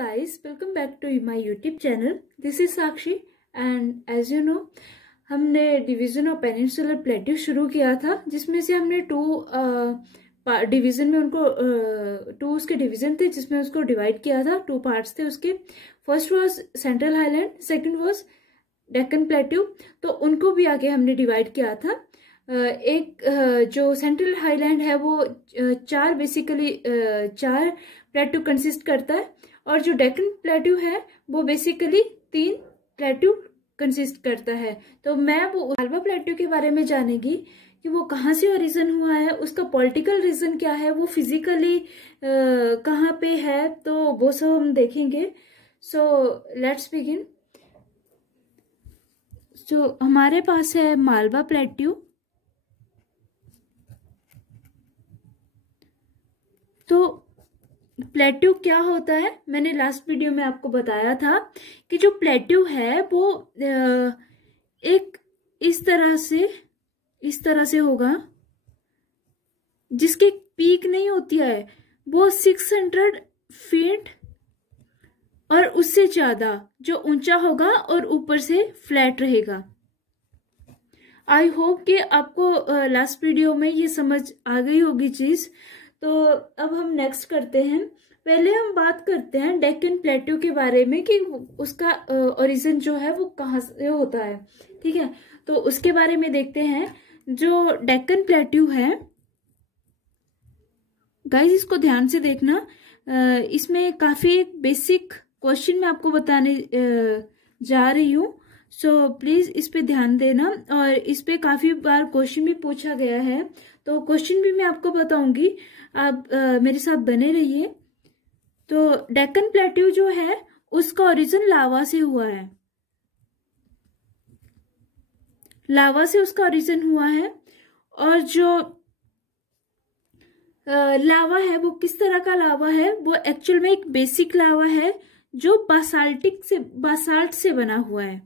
Guys, welcome back to my YouTube channel. This is Sakshi and as you know हमने division of peninsular plateau शुरू किया था, जिसमें से हमने डिवीजन में उनको टू उसके डिवीजन थे जिसमें उसको डिवाइड किया था। 2 पार्ट्स थे उसके। First was central highland, second was Deccan plateau. तो उनको भी आगे हमने डिवाइड किया था। एक जो सेंट्रल हाईलैंड है वो चार प्लेट्यू कंसिस्ट करता है और जो डेक्कन प्लेट्यू है वो बेसिकली 3 प्लेट्यू कंसिस्ट करता है। तो मैं वो मालवा प्लेट्यू के बारे में जानेगी कि वो कहाँ से ओरिजिन हुआ है, उसका पॉलिटिकल रीजन क्या है, वो फिजिकली कहाँ पे है, तो वो सब हम देखेंगे। So let's begin. जो हमारे पास है मालवा प्लेट्यू। तो प्लेट्यू क्या होता है, मैंने लास्ट वीडियो में आपको बताया था कि जो प्लेट्यू है वो एक इस तरह से होगा, जिसकी पीक नहीं होती है, वो 600 फीट और उससे ज्यादा जो ऊंचा होगा और ऊपर से फ्लैट रहेगा। आई होप कि आपको लास्ट वीडियो में ये समझ आ गई होगी चीज। तो अब हम नेक्स्ट करते हैं। पहले हम बात करते हैं डेक्कन प्लेट्यू के बारे में कि उसका ओरिजिन जो है वो कहाँ से होता है। ठीक है, तो उसके बारे में देखते हैं। जो डेक्कन प्लेट्यू है गाइस, इसको ध्यान से देखना। इसमें काफी एक बेसिक क्वेश्चन मैं आपको बताने जा रही हूँ। सो प्लीज इस पे ध्यान देना। और इस पे काफी बार क्वेश्चन भी पूछा गया है, तो क्वेश्चन भी मैं आपको बताऊंगी। आप मेरे साथ बने रहिए। तो डेक्कन प्लेट्यू जो है उसका ओरिजिन लावा से हुआ है। लावा से उसका ओरिजिन हुआ है। और जो लावा है वो किस तरह का लावा है, वो एक्चुअल में एक बेसिक लावा है जो बासाल्ट से बना हुआ है।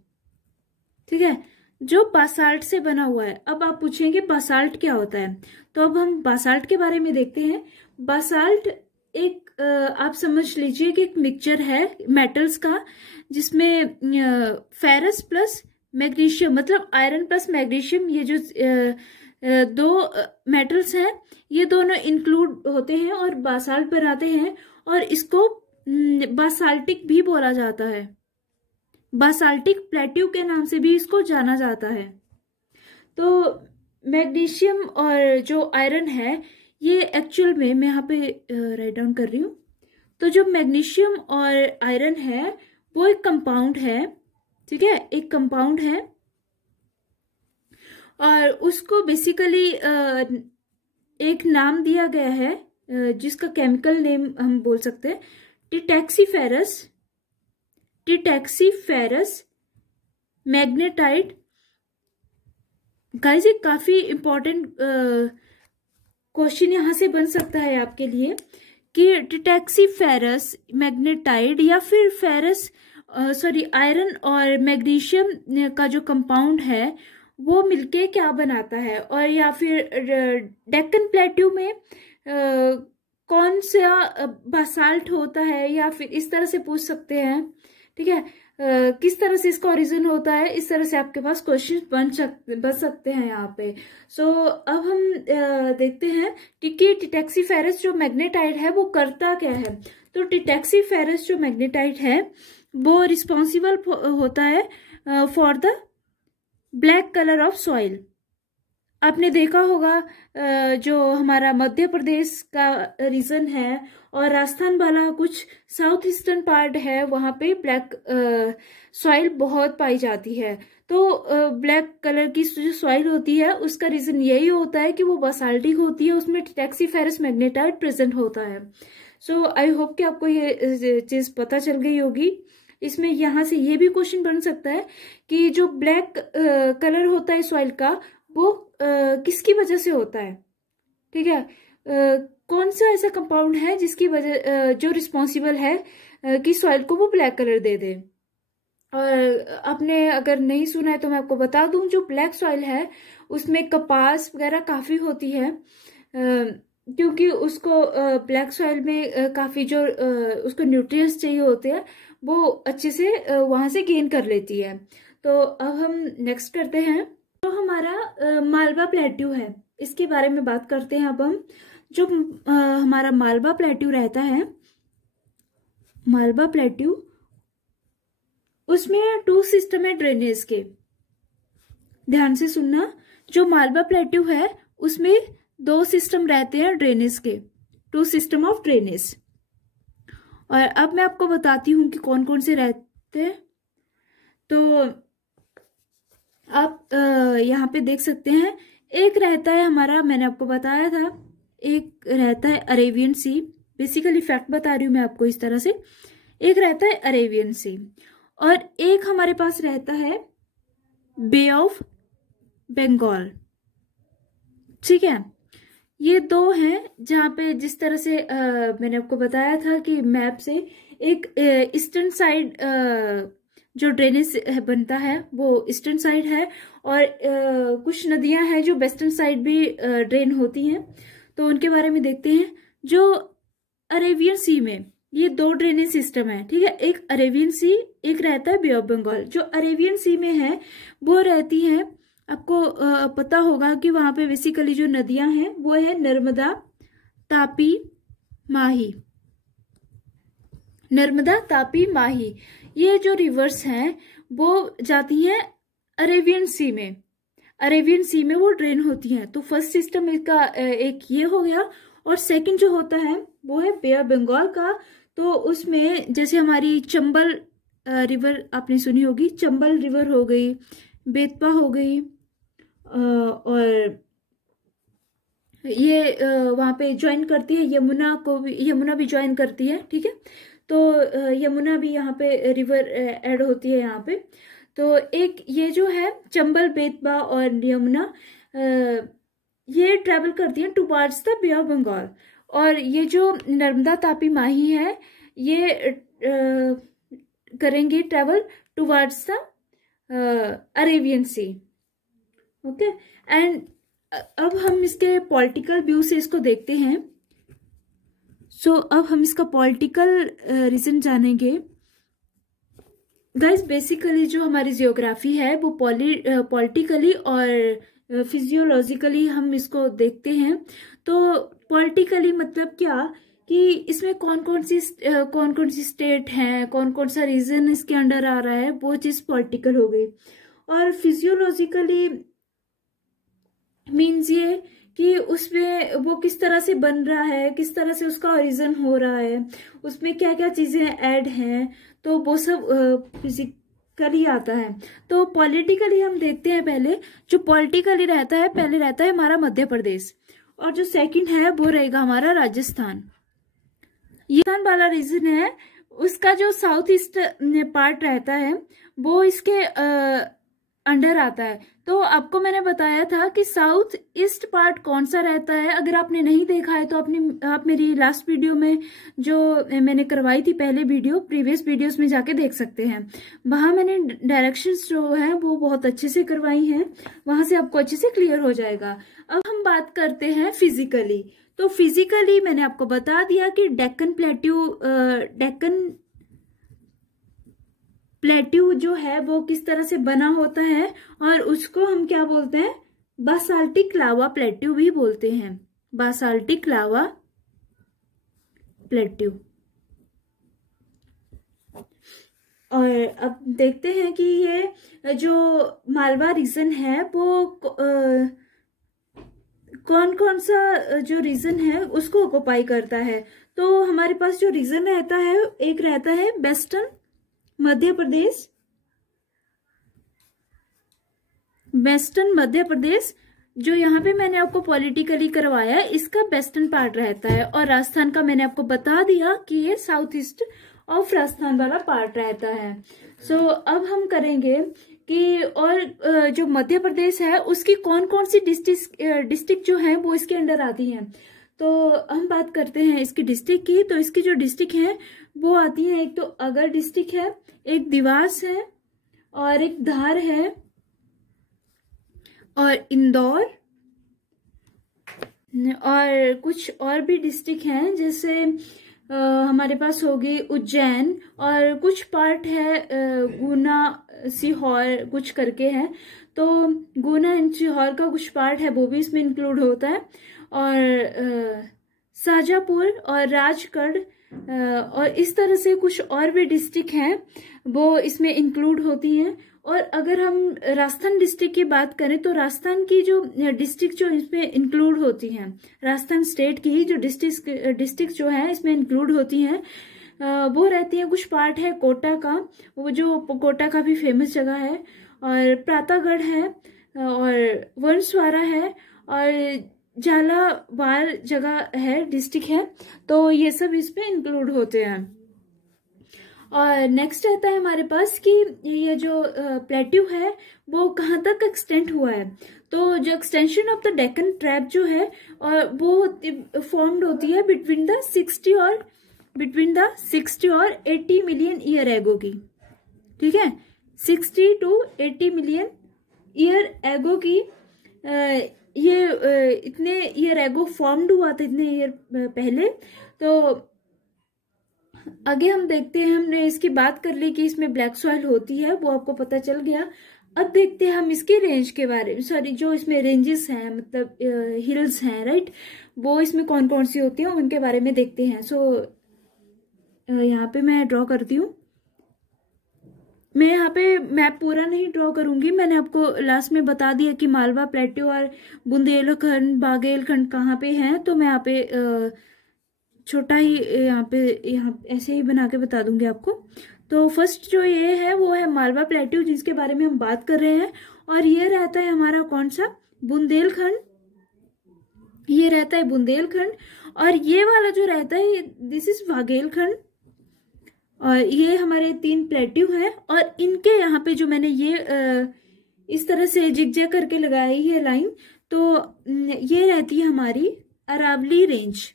ठीक है, जो बासाल्ट से बना हुआ है। अब आप पूछेंगे बासाल्ट क्या होता है, तो अब हम बासाल्ट के बारे में देखते हैं। बासाल्ट एक आप समझ लीजिए कि एक मिक्सचर है मेटल्स का, जिसमें फेरस प्लस मैग्नीशियम, मतलब आयरन प्लस मैग्नीशियम, ये जो दो मेटल्स हैं ये दोनों इंक्लूड होते हैं और बासाल्ट बनाते हैं। और इसको बासाल्टिक भी बोला जाता है। बासाल्टिक प्लेट्यू के नाम से भी इसको जाना जाता है। तो मैग्नीशियम और जो आयरन है ये एक्चुअल में मैं यहाँ पे राइट डाउन कर रही हूँ। तो जो मैग्नीशियम और आयरन है वो एक कंपाउंड है। ठीक है, एक कंपाउंड है और उसको बेसिकली एक नाम दिया गया है जिसका केमिकल नेम हम बोल सकते हैं टिटैक्सीफेरस मैग्नेटाइट। गाइस, ये काफी इंपॉर्टेंट क्वेश्चन यहां से बन सकता है आपके लिए कि टिटैक्सीफेरस मैग्नेटाइट या फिर आयरन और मैग्नीशियम का जो कंपाउंड है वो मिलके क्या बनाता है, और या फिर डेक्कन प्लेट्यू में कौन सा बासाल्ट होता है, या फिर इस तरह से पूछ सकते हैं। ठीक है, किस तरह से इसका ओरिजिन होता है, इस तरह से आपके पास क्वेश्चन बन सकते हैं यहाँ पे। सो अब हम देखते हैं कि टिटैक्सीफेरस जो मैग्नेटाइट है वो करता क्या है। तो टिटैक्सीफेरस जो मैग्नेटाइट है वो रिस्पॉन्सिबल होता है for the black colour of soil. आपने देखा होगा जो हमारा मध्य प्रदेश का रीजन है और राजस्थान वाला कुछ साउथ ईस्टर्न पार्ट है, वहां पे ब्लैक सॉइल बहुत पाई जाती है। तो ब्लैक कलर की जो सॉइल होती है उसका रीजन यही होता है कि वो बासाल्टिक होती है, उसमें टिटैक्सीफेरस मैग्नेटाइट प्रेजेंट होता है। सो आई होप कि आपको ये चीज पता चल गई होगी। इसमें यहां से ये भी क्वेश्चन बन सकता है कि जो ब्लैक कलर होता है सॉइल का वो किसकी वजह से होता है। ठीक है, कौन सा ऐसा कंपाउंड है जिसकी वजह जो रिस्पॉन्सिबल है कि सॉइल को वो ब्लैक कलर दे दे। और आपने अगर नहीं सुना है तो मैं आपको बता दूं, जो ब्लैक सॉइल है उसमें कपास वगैरह काफी होती है। क्योंकि उसको ब्लैक सॉइल में काफी जो उसको न्यूट्रिएंट्स चाहिए होते हैं वो अच्छे से वहां से गेन कर लेती है। तो अब हम नेक्स्ट करते हैं, जो हमारा मालवा प्लेट्यू है इसके बारे में बात करते हैं। अब हम जो हमारा मालवा प्लेट्यू रहता है, मालवा प्लेट्यू, उसमें 2 सिस्टम है ड्रेनेज के। ध्यान से सुनना, जो मालवा प्लेट्यू है उसमें 2 सिस्टम रहते हैं ड्रेनेज के, 2 सिस्टम ऑफ ड्रेनेज। और अब मैं आपको बताती हूं कि कौन कौन से रहते हैं। तो आप यहाँ पे देख सकते हैं, एक रहता है हमारा, मैंने आपको बताया था, एक रहता है अरेबियन सी। बेसिकली फैक्ट बता रही हूं मैं आपको इस तरह से। एक रहता है अरेबियन सी और एक हमारे पास रहता है बे ऑफ बंगाल। ठीक है, ये 2 हैं जहां पे जिस तरह से मैंने आपको बताया था कि मैप से एक ईस्टर्न साइड जो ड्रेनेज बनता है वो ईस्टर्न साइड है, और कुछ नदियां हैं जो वेस्टर्न साइड भी ड्रेन होती हैं। तो उनके बारे में देखते हैं। जो अरेबियन सी में ये 2 ड्रेनेज सिस्टम है, ठीक है, एक अरेबियन सी, एक रहता है बे ऑफ बंगाल। जो अरेबियन सी में है वो रहती है, आपको पता होगा कि वहां पे बेसिकली जो नदियां हैं वो है नर्मदा, तापी, माही। नर्मदा, तापी, माही, ये जो रिवर्स हैं वो जाती हैं अरेबियन सी में। अरेबियन सी में वो ड्रेन होती हैं। तो फर्स्ट सिस्टम इसका एक ये हो गया, और सेकंड जो होता है वो है बे ऑफ बंगाल का। तो उसमें जैसे हमारी चंबल रिवर आपने सुनी होगी, चंबल रिवर हो गई, बेतपा हो गई, और ये वहां पे ज्वाइन करती है यमुना को भी, यमुना भी ज्वाइन करती है। ठीक है, तो यमुना भी यहाँ पे रिवर ऐड होती है यहाँ पे। तो एक ये जो है चंबल, बेतबा और यमुना, ये ट्रेवल करती है towards the Bay of Bengal. और ये जो नर्मदा, तापी, माही है ये करेंगे travel towards the Arabian Sea. Okay, and अब हम इसके पॉलिटिकल व्यू से इसको देखते हैं। अब हम इसका पॉलिटिकल रीजन जानेंगे। गाइस, बेसिकली जो हमारी जियोग्राफी है वो पॉलिटिकली और फिजियोलॉजिकली हम इसको देखते हैं। तो पॉलिटिकली मतलब क्या कि इसमें कौन कौन सी स्टेट है, कौन कौन सा रीजन इसके अंडर आ रहा है, वो चीज पॉलिटिकल हो गई। और फिजियोलॉजिकली मीन्स ये कि उसमें वो किस तरह से बन रहा है, किस तरह से उसका ओरिजिन हो रहा है, उसमें क्या क्या चीजें ऐड हैं, तो वो सब फिजिकली आता है। तो पॉलिटिकली हम देखते हैं। पहले जो पॉलिटिकली रहता है, पहले रहता है हमारा मध्य प्रदेश, और जो सेकंड है वो रहेगा हमारा राजस्थान। ये राजस्थान वाला रीजन है, उसका जो साउथ ईस्ट पार्ट रहता है वो इसके अंडर आता है। तो आपको मैंने बताया था कि साउथ ईस्ट पार्ट कौन सा रहता है। अगर आपने नहीं देखा है तो आप मेरी लास्ट वीडियो में जो मैंने करवाई थी, पहले वीडियो, प्रीवियस वीडियोस में जाके देख सकते हैं। वहां मैंने डायरेक्शंस जो है वो बहुत अच्छे से करवाई हैं, वहां से आपको अच्छे से क्लियर हो जाएगा। अब हम बात करते हैं फिजिकली। तो फिजिकली मैंने आपको बता दिया कि डेक्कन प्लेट्यू जो है वो किस तरह से बना होता है, और उसको हम क्या बोलते हैं, बासाल्टिक लावा प्लेट्यू भी बोलते हैं। बासाल्टिक लावा प्लेट्यू। और अब देखते हैं कि ये जो मालवा रीजन है वो कौन कौन सा जो रीजन है उसको ऑक्युपाई करता है। तो हमारे पास जो रीजन रहता है, एक रहता है वेस्टर्न मध्य प्रदेश, वेस्टर्न मध्य प्रदेश, जो यहाँ पे मैंने आपको पॉलिटिकली करवाया, इसका वेस्टर्न पार्ट रहता है। और राजस्थान का मैंने आपको बता दिया कि ये साउथ ईस्ट ऑफ राजस्थान वाला पार्ट रहता है। अब हम करेंगे कि और जो मध्य प्रदेश है उसकी कौन कौन सी डिस्ट्रिक्ट जो है वो इसके अंडर आती हैं। तो हम बात करते हैं इसकी डिस्ट्रिक्ट की। तो इसकी जो डिस्ट्रिक्ट है वो आती है, एक तो अगर डिस्ट्रिक्ट है, एक देवास है, और एक धार है, और इंदौर, और कुछ और भी डिस्ट्रिक्ट हैं, जैसे हमारे पास होगी उज्जैन, और कुछ पार्ट है गुना सीहोर कुछ करके है, तो गुना एंड सीहोर का कुछ पार्ट है वो भी इसमें इंक्लूड होता है, और शाजापुर और राजगढ़ और इस तरह से कुछ और भी डिस्ट्रिक्ट हैं वो इसमें इंक्लूड होती हैं। और अगर हम राजस्थान डिस्ट्रिक्ट की बात करें तो राजस्थान की जो डिस्ट्रिक्ट जो इसमें इंक्लूड होती हैं, राजस्थान स्टेट की जो डिस्ट्रिक्ट जो है इसमें इंक्लूड होती हैं, वो रहती हैं, कुछ पार्ट है कोटा का, वो जो कोटा का भी फेमस जगह है, और प्रतापगढ़ है, और वंशवारा है, और झालावाड़ जगह है, डिस्ट्रिक्ट है, तो ये सब इसमें इंक्लूड होते हैं। और नेक्स्ट रहता है हमारे पास कि ये जो प्लेट्यू है वो कहाँ तक एक्सटेंड हुआ है। तो जो extension of the Deccan trap जो है और वो फॉर्म्ड होती है बिटवीन द 60 और 80 मिलियन ईयर एगो की, ठीक है, 60 to 80 मिलियन ईयर एगो की ये इतने ईयर एगो फॉर्म्ड हुआ था, इतने ईयर पहले। तो आगे हम देखते हैं, हमने इसकी बात कर ली कि इसमें ब्लैक सॉइल होती है, वो आपको पता चल गया। अब देखते हैं हम इसकी रेंज के बारे में, सॉरी जो इसमें रेंजेस हैं मतलब हिल्स हैं, राइट, वो इसमें कौन कौन सी होती हैं उनके बारे में देखते हैं। सो यहाँ पे मैं ड्रॉ करती हूँ, मैं यहाँ पे मैप पूरा नहीं ड्रॉ करूंगी, मैंने आपको लास्ट में बता दिया कि मालवा प्लेट्यू और बुंदेलखंड बाघेलखंड कहाँ पे हैं, तो मैं यहाँ पे छोटा ही यहाँ ऐसे ही बना के बता दूंगी आपको। तो फर्स्ट जो ये है वो है मालवा प्लेट्यू जिसके बारे में हम बात कर रहे हैं, और ये रहता है हमारा कौन सा, बुंदेलखंड, ये रहता है बुंदेलखंड, और ये वाला जो रहता है दिस इज बाघेलखंड, और ये हमारे 3 प्लेट्यू हैं, और इनके यहाँ पे जो मैंने ये इस तरह से जिगजैग करके लगाई है लाइन, तो ये रहती है हमारी अरावली रेंज,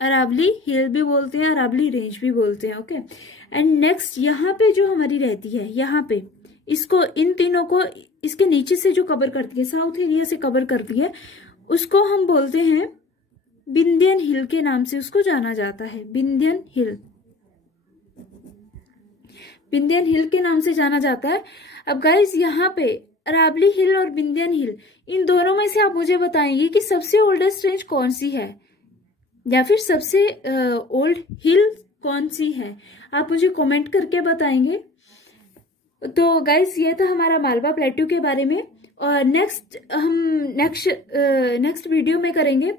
अरावली हिल भी बोलते हैं, अरावली रेंज भी बोलते हैं, ओके। एंड नेक्स्ट यहाँ पे जो हमारी रहती है, यहाँ पे इसको इन तीनों को इसके नीचे से जो कवर करती है, साउथ एरिया से कवर करती है, उसको हम बोलते हैं विंध्यन हिल के नाम से उसको जाना जाता है, विंध्यन हिल, विंध्यन हिल के नाम से जाना जाता है। अब गाइस यहाँ पे अरावली हिल और विंध्यन हिल, इन दोनों में से आप मुझे बताएंगे कि सबसे ओल्डेस्ट रेंज कौन सी है, या फिर सबसे ओल्ड हिल कौन सी है, आप मुझे कमेंट करके बताएंगे। तो गाइस ये था हमारा मालवा प्लेट्यू के बारे में, और हम नेक्स्ट वीडियो में करेंगे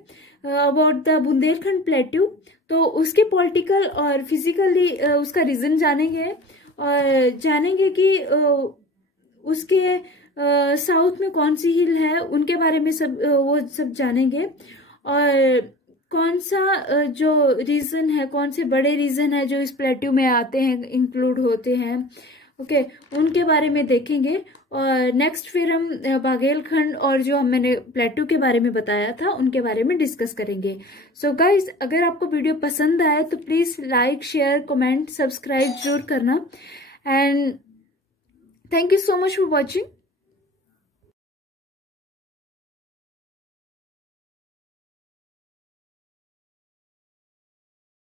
अबाउट द बुंदेलखंड प्लेट्यू, तो उसके पॉलिटिकल और फिजिकली उसका रीजन जानेंगे, और जानेंगे कि उसके साउथ में कौन सी हिल है उनके बारे में सब वो सब जानेंगे, और कौन सा जो रीजन है, कौन से बड़े रीजन है जो इस प्लेट्यू में आते हैं, इंक्लूड होते हैं, ओके, उनके बारे में देखेंगे। और नेक्स्ट फिर हम बाघेलखंड और जो मैंने प्लेट्यू के बारे में बताया था उनके बारे में डिस्कस करेंगे। सो गाइज अगर आपको वीडियो पसंद आए तो please like, share, comment, subscribe जरूर करना, and thank you so much for watching.